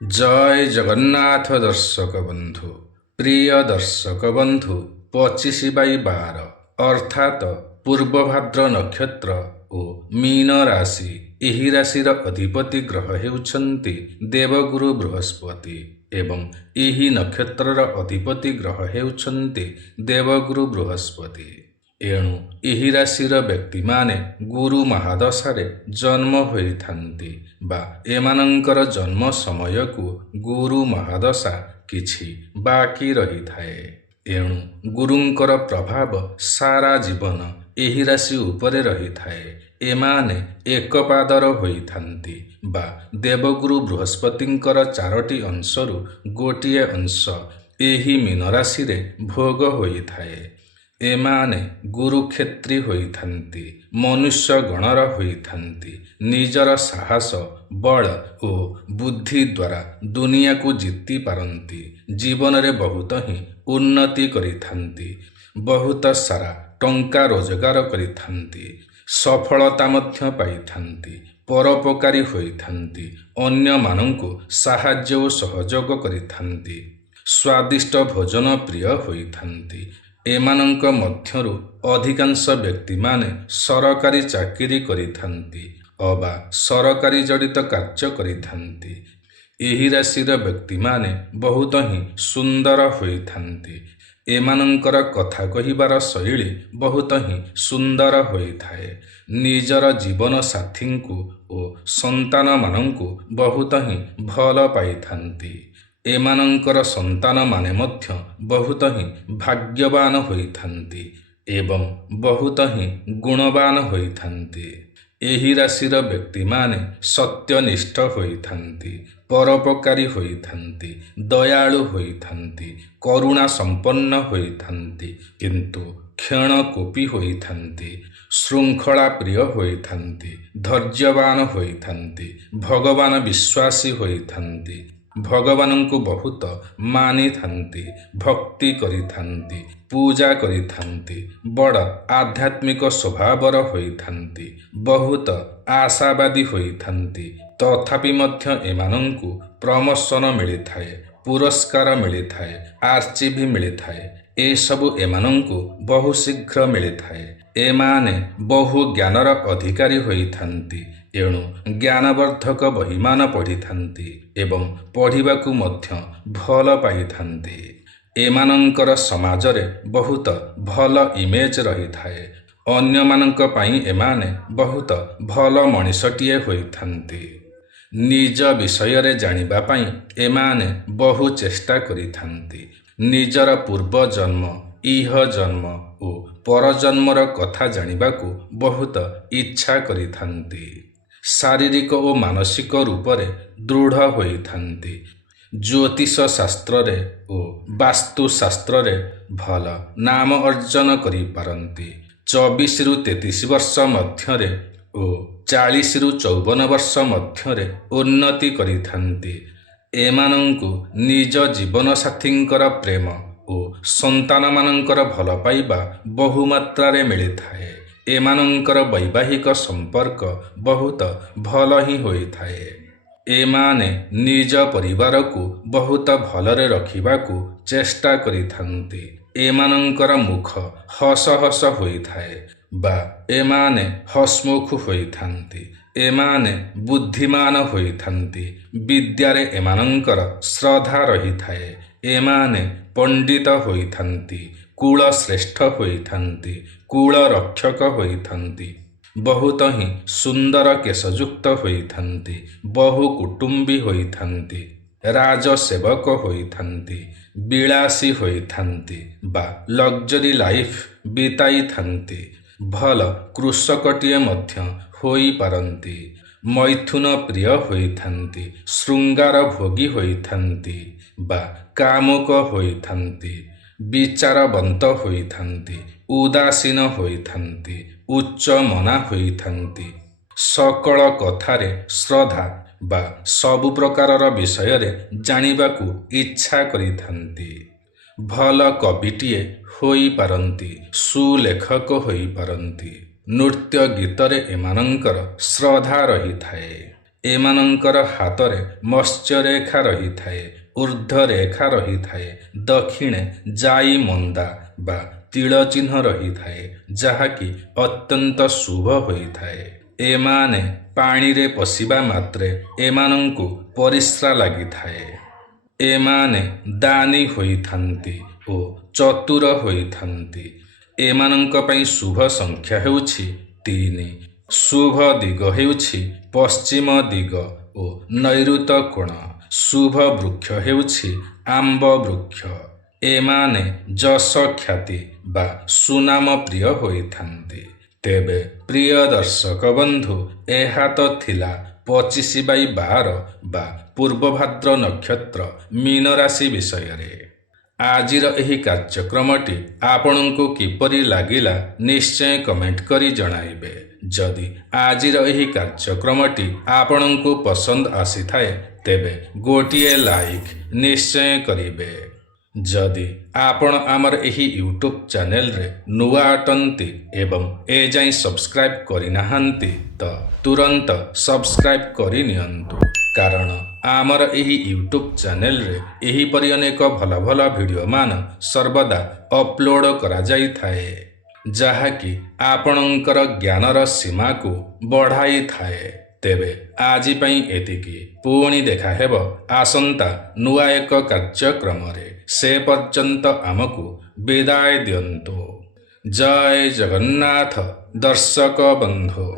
जय जगन्नाथ दर्शक बंधु। प्रिय दर्शक बंधु, 25/12 अर्थात पूर्वभाद्र नक्षत्र ओ मीन राशि, ଏହି ରାଶିର ଅଧିପତି ଗ୍ରହ ହେଉଛନ୍ତି ଦେବଗୁରୁ ବୃହସ୍ପତି ଏବଂ ଏହି ନକ୍ଷତ୍ରର ଅଧିପତି ଗ୍ରହ ହେଉଛନ୍ତି ଦେବଗୁରୁ ବୃହସ୍ପତି। ଏଣୁ ଏହି ରାଶିର ବ୍ୟକ୍ତିମାନେ ଗୁରୁ ମହାଦଶାରେ ଜନ୍ମ ହୋଇଥାନ୍ତି ବା ଏମାନଙ୍କର ଜନ୍ମ ସମୟକୁ ଗୁରୁ ମହାଦଶା କିଛି ବାକି ରହିଥାଏ। ଏଣୁ ଗୁରୁଙ୍କର ପ୍ରଭାବ ସାରା ଜୀବନ ଏହି ରାଶି ଉପରେ ରହିଥାଏ। ଏମାନେ ଏକପାଦର ହୋଇଥାନ୍ତି ବା ଦେବଗୁରୁ ବୃହସ୍ପତିଙ୍କର 4ଟି ଅଂଶରୁ ଗୋଟିଏ ଅଂଶ ଏହି ମୀନ ରାଶିରେ ଭୋଗ ହୋଇଥାଏ। ଏମାନେ ଗୁରୁକ୍ଷେତ୍ରୀ ହୋଇଥାନ୍ତି, ମନୁଷ୍ୟ ଗଣର ହୋଇଥାନ୍ତି। ନିଜର ସାହସ, ବଳ ଓ ବୁଦ୍ଧି ଦ୍ୱାରା ଦୁନିଆକୁ ଜିତି ପାରନ୍ତି। ଜୀବନରେ ବହୁତ ହିଁ ଉନ୍ନତି କରିଥାନ୍ତି, ବହୁତ ସାରା ଟଙ୍କା ରୋଜଗାର କରିଥାନ୍ତି, ସଫଳତା ମଧ୍ୟ ପାଇଥାନ୍ତି, ପରୋପକାରୀ ହୋଇଥାନ୍ତି, ଅନ୍ୟମାନଙ୍କୁ ସାହାଯ୍ୟ ଓ ସହଯୋଗ କରିଥାନ୍ତି, ସ୍ୱାଦିଷ୍ଟ ଭୋଜନ ପ୍ରିୟ ହୋଇଥାନ୍ତି। ଏମାନଙ୍କ ମଧ୍ୟରୁ ଅଧିକାଂଶ ବ୍ୟକ୍ତିମାନେ ସରକାରୀ ଚାକିରି କରିଥାନ୍ତି ଅବା ସରକାରୀ ଜଡ଼ିତ କାର୍ଯ୍ୟ କରିଥାନ୍ତି। ଏହି ରାଶିର ବ୍ୟକ୍ତିମାନେ ବହୁତ ହିଁ ସୁନ୍ଦର ହୋଇଥାନ୍ତି। ଏମାନଙ୍କର କଥା କହିବାର ଶୈଳୀ ବହୁତ ହିଁ ସୁନ୍ଦର ହୋଇଥାଏ। ନିଜର ଜୀବନ ସାଥୀଙ୍କୁ ଓ ସନ୍ତାନମାନଙ୍କୁ ବହୁତ ହିଁ ଭଲ ପାଇଥାନ୍ତି। ଏମାନଙ୍କର ସନ୍ତାନମାନେ ମଧ୍ୟ ବହୁତ ହିଁ ଭାଗ୍ୟବାନ ହୋଇଥାନ୍ତି ଏବଂ ବହୁତ ହିଁ ଗୁଣବାନ ହୋଇଥାନ୍ତି। ଏହି ରାଶିର ବ୍ୟକ୍ତିମାନେ ସତ୍ୟନିଷ୍ଠ ହୋଇଥାନ୍ତି, ପରୋପକାରୀ ହୋଇଥାନ୍ତି, ଦୟାଳୁ ହୋଇଥାନ୍ତି, କରୁଣା ସମ୍ପନ୍ନ ହୋଇଥାନ୍ତି, କିନ୍ତୁ କ୍ଷଣକୋପୀ ହୋଇଥାନ୍ତି, ଶୃଙ୍ଖଳା ପ୍ରିୟ ହୋଇଥାନ୍ତି, ଧୈର୍ଯ୍ୟବାନ ହୋଇଥାନ୍ତି, ଭଗବାନ ବିଶ୍ୱାସୀ ହୋଇଥାନ୍ତି, ଭଗବାନଙ୍କୁ ବହୁତ ମାନିଥାନ୍ତି, ଭକ୍ତି କରିଥାନ୍ତି, ପୂଜା କରିଥାନ୍ତି, ବଡ଼ ଆଧ୍ୟାତ୍ମିକ ସ୍ୱଭାବର ହୋଇଥାନ୍ତି, ବହୁତ ଆଶାବାଦୀ ହୋଇଥାନ୍ତି। ତଥାପି ମଧ୍ୟ ଏମାନଙ୍କୁ ପ୍ରମୋଶନ ମିଳିଥାଏ, ପୁରସ୍କାର ମିଳିଥାଏ, ଆର୍ଚିଭି ମିଳିଥାଏ। ଏସବୁ ଏମାନଙ୍କୁ ବହୁ ଶୀଘ୍ର ମିଳିଥାଏ। ଏମାନେ ବହୁ ଜ୍ଞାନର ଅଧିକାରୀ ହୋଇଥାନ୍ତି। ଏଣୁ ଜ୍ଞାନବର୍ଦ୍ଧକ ବହିମାନ ପଢ଼ିଥାନ୍ତି ଏବଂ ପଢ଼ିବାକୁ ମଧ୍ୟ ଭଲ ପାଇଥାନ୍ତି। ଏମାନଙ୍କର ସମାଜରେ ବହୁତ ଭଲ ଇମେଜ ରହିଥାଏ। ଅନ୍ୟମାନଙ୍କ ପାଇଁ ଏମାନେ ବହୁତ ଭଲ ମଣିଷଟିଏ ହୋଇଥାନ୍ତି। ନିଜ ବିଷୟରେ ଜାଣିବା ପାଇଁ ଏମାନେ ବହୁ ଚେଷ୍ଟା କରିଥାନ୍ତି। ନିଜର ପୂର୍ବ ଜନ୍ମ, ଇହ ଜନ୍ମ ଓ ପରଜନ୍ମର କଥା ଜାଣିବାକୁ ବହୁତ ଇଚ୍ଛା କରିଥାନ୍ତି। ଶାରୀରିକ ଓ ମାନସିକ ରୂପରେ ଦୃଢ଼ ହୋଇଥାନ୍ତି। ଜ୍ୟୋତିଷ ଶାସ୍ତ୍ରରେ ଓ ବାସ୍ତୁଶାସ୍ତ୍ରରେ ଭଲ ନାମ ଅର୍ଜନ କରିପାରନ୍ତି। 24ରୁ 33 ବର୍ଷ ମଧ୍ୟରେ ଓ 40ରୁ 54 ବର୍ଷ ମଧ୍ୟରେ ଉନ୍ନତି କରିଥାନ୍ତି। ଏମାନଙ୍କୁ ନିଜ ଜୀବନସାଥୀଙ୍କର ପ୍ରେମ ଓ ସନ୍ତାନମାନଙ୍କର ଭଲ ପାଇବା ବହୁମାତ୍ରାରେ ମିଳିଥାଏ। ଏମାନଙ୍କର ବୈବାହିକ ସମ୍ପର୍କ ବହୁତ ଭଲ ହିଁ ହୋଇଥାଏ। ଏମାନେ ନିଜ ପରିବାରକୁ ବହୁତ ଭଲରେ ରଖିବାକୁ ଚେଷ୍ଟା କରିଥାନ୍ତି। ଏମାନଙ୍କର ମୁଖ ହସ ହସ ହୋଇଥାଏ ବା ଏମାନେ ହସମୁଖ ହୋଇଥାନ୍ତି। ଏମାନେ ବୁଦ୍ଧିମାନ ହୋଇଥାନ୍ତି। ବିଦ୍ୟାରେ ଏମାନଙ୍କର ଶ୍ରଦ୍ଧା ରହିଥାଏ। ଏମାନେ ପଣ୍ଡିତ ହୋଇଥାନ୍ତି, କୁଳଶ୍ରେଷ୍ଠ ହୋଇଥାନ୍ତି, କୁଳ ରକ୍ଷକ ହୋଇଥାନ୍ତି, ବହୁତ ହିଁ ସୁନ୍ଦର କେଶଯୁକ୍ତ ହୋଇଥାନ୍ତି, ବହୁ କୁଟୁମ୍ବୀ ହୋଇଥାନ୍ତି, ରାଜସେବକ ହୋଇଥାନ୍ତି, ବିଳାସୀ ହୋଇଥାନ୍ତି ବା ଲକ୍ଜରୀ ଲାଇଫ୍ ବିତାଇଥାନ୍ତି। ଭଲ କୃଷକଟିଏ ମଧ୍ୟ ହୋଇପାରନ୍ତି। ମୈଥୁନ ପ୍ରିୟ ହୋଇଥାନ୍ତି, ଶୃଙ୍ଗାର ଭୋଗୀ ହୋଇଥାନ୍ତି ବା କାମୁକ ହୋଇଥାନ୍ତି, ବିଚାରବନ୍ତ ହୋଇଥାନ୍ତି, ଉଦାସୀନ ହୋଇଥାନ୍ତି, ଉଚ୍ଚ ମନା ହୋଇଥାନ୍ତି, ସକଳ କଥାରେ ଶ୍ରଦ୍ଧା ବା ସବୁ ପ୍ରକାରର ବିଷୟରେ ଜାଣିବାକୁ ଇଚ୍ଛା କରିଥାନ୍ତି। ଭଲ କବିଟିଏ ହୋଇପାରନ୍ତି, ସୁଲେଖକ ହୋଇପାରନ୍ତି। ନୃତ୍ୟ ଗୀତରେ ଏମାନଙ୍କର ଶ୍ରଦ୍ଧା ରହିଥାଏ। ଏମାନଙ୍କର ହାତରେ ମତ୍ସ୍ୟରେଖା ରହିଥାଏ, ଉର୍ଦ୍ଧ୍ୱରେଖା ରହିଥାଏ, ଦକ୍ଷିଣେ ଜାଇ ମନ୍ଦା ବା ତିଳ ଚିହ୍ନ ରହିଥାଏ, ଯାହାକି ଅତ୍ୟନ୍ତ ଶୁଭ ହୋଇଥାଏ। ଏମାନେ ପାଣିରେ ପଶିବା ମାତ୍ରେ ଏମାନଙ୍କୁ ପରିସ୍ରା ଲାଗିଥାଏ। ଏମାନେ ଦାନୀ ହୋଇଥାନ୍ତି ଓ ଚତୁର ହୋଇଥାନ୍ତି। ଏମାନଙ୍କ ପାଇଁ ଶୁଭ ସଂଖ୍ୟା ହେଉଛି 3। ଶୁଭ ଦିଗ ହେଉଛି ପଶ୍ଚିମ ଦିଗ ଓ ନୈಋତ କୋଣ। ଶୁଭ ବୃକ୍ଷ ହେଉଛି ଆମ୍ବ ବୃକ୍ଷ। ଏମାନେ ଯଶ ଖ୍ୟାତି ବା ସୁନାମ ପ୍ରିୟ ହୋଇଥାନ୍ତି। ତେବେ ପ୍ରିୟ ଦର୍ଶକ ବନ୍ଧୁ, ଏହା ତ ଥିଲା 25/12 ବା ପୂର୍ବଭାଦ୍ର ନକ୍ଷତ୍ର ମୀନ ରାଶି ବିଷୟରେ। ଆଜିର ଏହି କାର୍ଯ୍ୟକ୍ରମଟି ଆପଣଙ୍କୁ କିପରି ଲାଗିଲା ନିଶ୍ଚୟ କମେଣ୍ଟ କରି ଜଣାଇବେ। ଯଦି ଆଜିର ଏହି କାର୍ଯ୍ୟକ୍ରମଟି ଆପଣଙ୍କୁ ପସନ୍ଦ ଆସିଥାଏ ତେବେ ଗୋଟିଏ ଲାଇକ୍ ନିଶ୍ଚୟ କରିବେ। ଯଦି ଆପଣ ଆମର ଏହି ୟୁଟ୍ୟୁବ୍ ଚ୍ୟାନେଲରେ ନୂଆ ଅଟନ୍ତି ଏବଂ ଏଯାଏଁ ସବସ୍କ୍ରାଇବ୍ କରିନାହାନ୍ତି ତ ତୁରନ୍ତ ସବସ୍କ୍ରାଇବ୍ କରିନିଅନ୍ତୁ, କାରଣ ଆମର ଏହି ୟୁଟ୍ୟୁବ୍ ଚ୍ୟାନେଲରେ ଏହିପରି ଅନେକ ଭଲ ଭଲ ଭିଡ଼ିଓମାନ ସର୍ବଦା ଅପଲୋଡ଼ କରାଯାଇଥାଏ, ଯାହାକି ଆପଣଙ୍କର ଜ୍ଞାନର ସୀମାକୁ ବଢ଼ାଇଥାଏ। ତେବେ ଆଜି ପାଇଁ ଏତିକି। ପୁଣି ଦେଖା ହେବ ଆସନ୍ତା ନୂଆ ଏକ କାର୍ଯ୍ୟକ୍ରମରେ। ସେ ପର୍ଯ୍ୟନ୍ତ ଆମକୁ ବିଦାୟ ଦିଅନ୍ତୁ। ଜୟ ଜଗନ୍ନାଥ ଦର୍ଶକ ବନ୍ଧୁ।